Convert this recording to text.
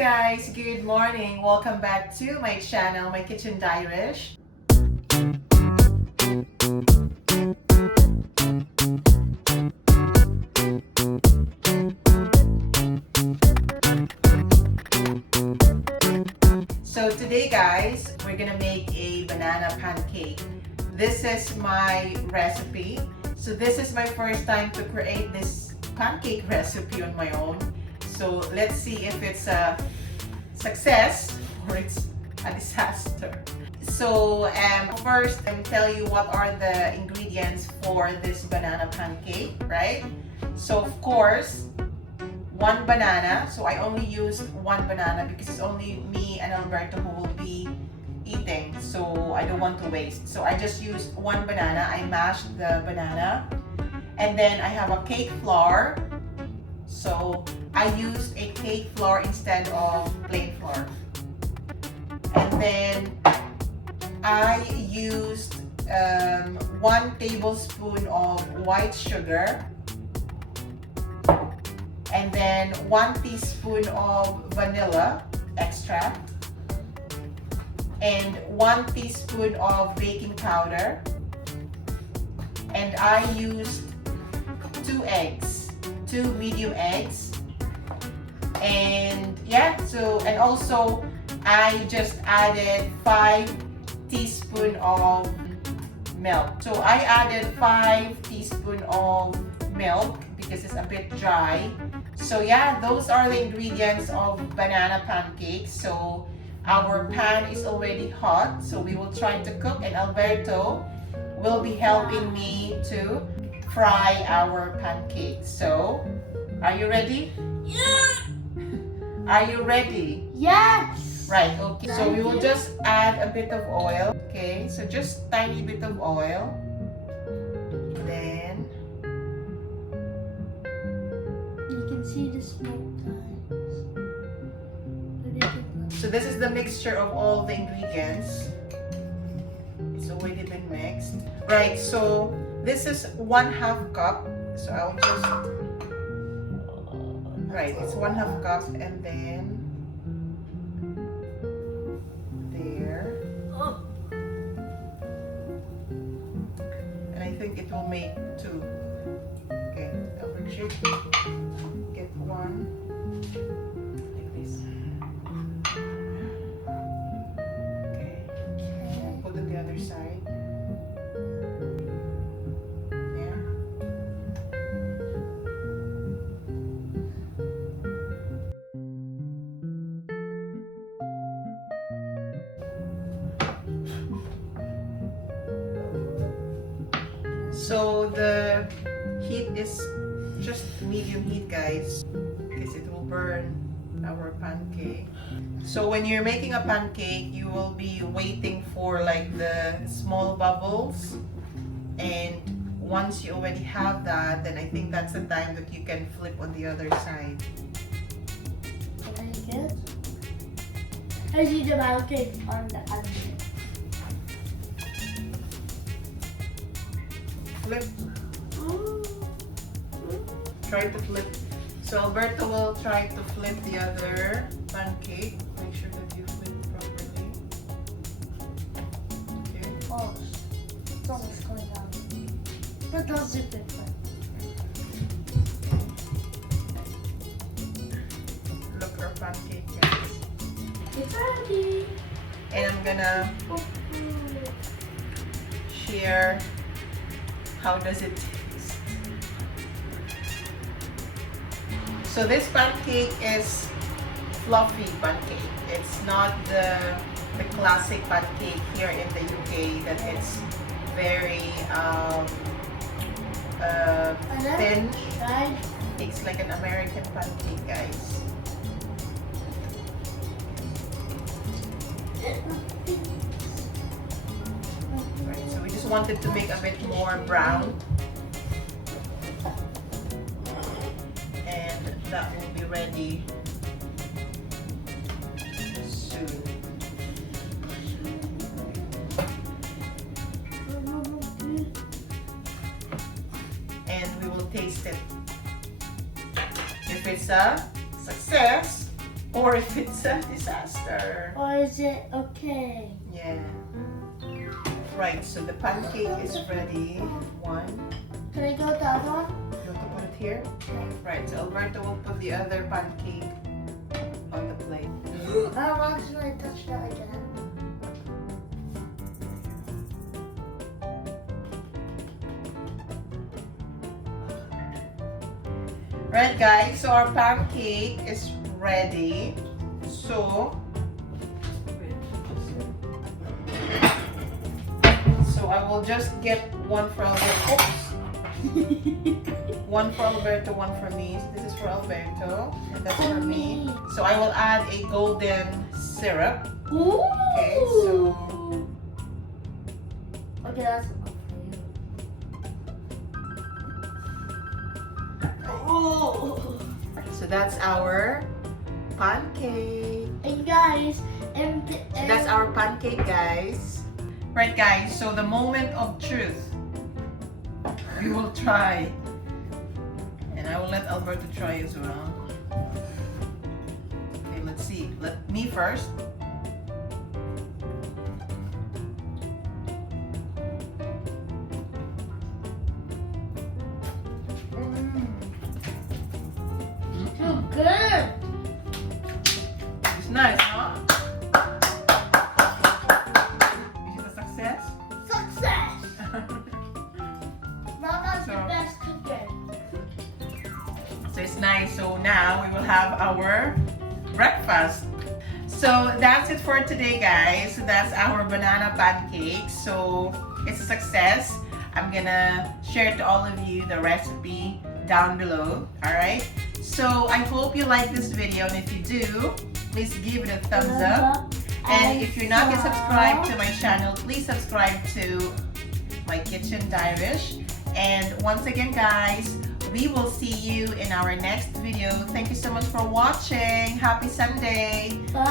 guys, good morning. Welcome back to my channel, MyKitchendairish. So today guys, we're gonna make a banana pancake. This is my recipe. So this is my first time to create this pancake recipe on my own. So let's see if it's a success or it's a disaster. So first I'll tell you what are the ingredients for this banana pancake, right? So of course, one banana. So I only used one banana because it's only me and Alberto who will be eating. So I don't want to waste. So I just used one banana. I mashed the banana. And then I have a cake flour. So I used a cake flour instead of plain flour. And then I used 1 tablespoon of white sugar. And then 1 teaspoon of vanilla extract. And 1 teaspoon of baking powder. And I used 2 eggs. 2 medium eggs, and yeah, so and also I just added 5 teaspoon of milk. So I added 5 teaspoon of milk because it's a bit dry. So yeah, those are the ingredients of banana pancakes. So our pan is already hot, so we will try to cook, and Alberto will be helping me to fry our pancakes. So, are you ready? Yeah. Are you ready? Yes. Right, okay. So we will just add a bit of oil. Okay, so just tiny bit of oil. Then You can see the smoke lines. so this is the mixture of all the ingredients. It's already been mixed. Right, so this is 1/2 cup. So I'll just right, it's 1/2 cup, and then there. And I think it will make 2. Okay, double check. Get 1 like this. Okay, and put it the other side. So the heat is just medium heat, guys, because it will burn our pancake. So when you're making a pancake, you will be waiting for like the small bubbles, and once you already have that, then I think that's the time that you can flip on the other side. Like it. I see the pancake on the other side. Flip. Try to flip. So Alberto will try to flip the other pancake. Make sure that you flip properly. Okay. Oh, it's almost going down. But don't zip it. Look, our pancake, guys. It's ready. And I'm gonna share how does it taste. So this pancake is fluffy pancake. It's not the classic pancake here in the UK that it's very thin. Right. It's like an American pancake, guys. Right, so we just wanted to make a bit more brown, and that will be ready soon. And we will taste it. If it's a success, or if it's a disaster. Or is it okay? Yeah. Right, so the pancake is ready. One. Can I go with the other one? You want to put it here? Right, so Alberto will put the other pancake on the plate. How much should I touch that again? Right, guys, so our pancake is ready. So I will just get one for Alberto. Oops. One for Alberto, one for me. So this is for Alberto, and that's for me. So I will add a golden syrup. Ooh. Okay, so Okay, that's so that's our pancake. and guys, and So that's our pancake, guys. Right, guys, so the moment of truth. We will try. And I will let Alberto try as well. Okay, let's see. Let me first. so good. It's nice, huh? Is it a success? Success. Mama's So- the best cooker. So it's nice. So now we will have our breakfast. So that's it for today, guys. So that's our banana pancake. So it's a success. I'm gonna share to all of you the recipe down below. All right. So I hope you like this video, and if you do, please give it a thumbs up. And if you're not yet subscribed to my channel, please subscribe to MyKitchendairish. And once again, guys, we will see you in our next video. Thank you so much for watching. Happy Sunday. Bye.